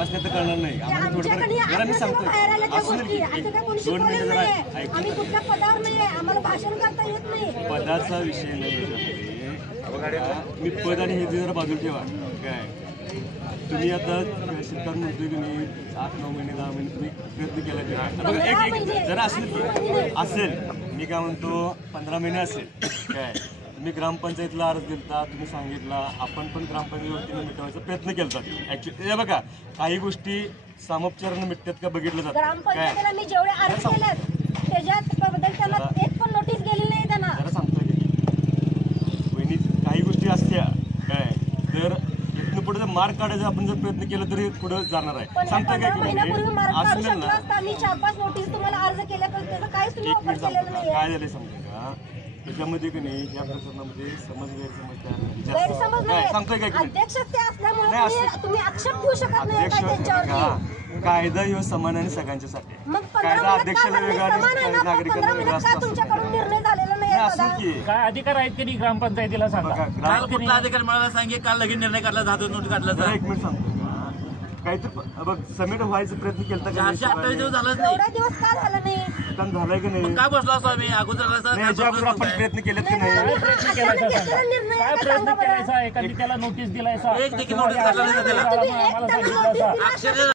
आम्हाला तर कळणार नाही. आम्हाला थोडंफार जरा मी सांगतो आम्ही कुठल्या पदावर नाहीये, आम्हाला भाषण करता येत नाही. पदाचा विषय नाही. मी पद आणि हे जरा बाजूला ठेवा. काय तुम्ही आता सरकार म्हणतोय की नाही 8-9 महिने 10 महिने तुम्ही प्रयत्न केला बघा. एक जरा असेल मी काय म्हणतो 15 महिने असेल. काय तुम्ही ग्रामपंचायतला अर्ज दिलता, तुम्ही सांगितला, आपण पण ग्रामपंचायत वतीने मिटवायचा प्रयत्न केला. ऍक्च्युली बघा काही गोष्टी सामोपचारानं मिटतात का बघितलं जातं. ग्रामपंचायतीला मी जेवढे अर्ज केलेत त्याच्यात बद्दल त्यांना एक पण नोटीस गेली नाही. त्यांना जरा सांगतोय की वहिनी काही गोष्टी असत्या काय तर इथनं पुढे जर मार्क काढायचा आपण जर प्रयत्न केला तरी पुढे जाणार आहे. सांगताय काय असेल ना मी 4-5 नोटीस तुम्हाला अर्ज केल्या पण त्याचा काहीच तुम्ही वापर केलेला नाही. काय झालंय सांगताय का त्याच्यामध्ये की नाही या प्रकरणामध्ये समज गैरसमज नाही. सांगतोय काय अध्यक्ष ते असल्यामुळे तुम्ही आक्षेप घेऊ शकत नाही त्यांच्यावरती. कायदा ह्यो समान आणि सगळ्यांच्यासाठी. मग कायदा अध्यक्षाला वेगळा आणि नागरिकांना वेगळा असतो. तुमच्याकडून निर्णय झालेला नाही. काय अधिकार आहेत की नाही ग्रामपंचायतीला सांगा. काल कुठला अधिकार मला सांगे काल लगेच निर्णय काढला 10 नोटीस काढला. एक मिनिट सांगतो का काहीतरी बघ समिट व्हायचा प्रयत्न केला 428 दिवस झालाच नाही. एवढा दिवस का झाला नाही. झालाय की नाही काय बसलो असतो आम्ही अगोदर आपण प्रयत्न केले की नाही. काय प्रयत्न केलायचा सांगा. काय प्रयत्न केलायचा. एखादी त्याला नोटीस दिलायचा एक देखील नोटीस काढला नाही त्याला. आम्हाला सांगितलं.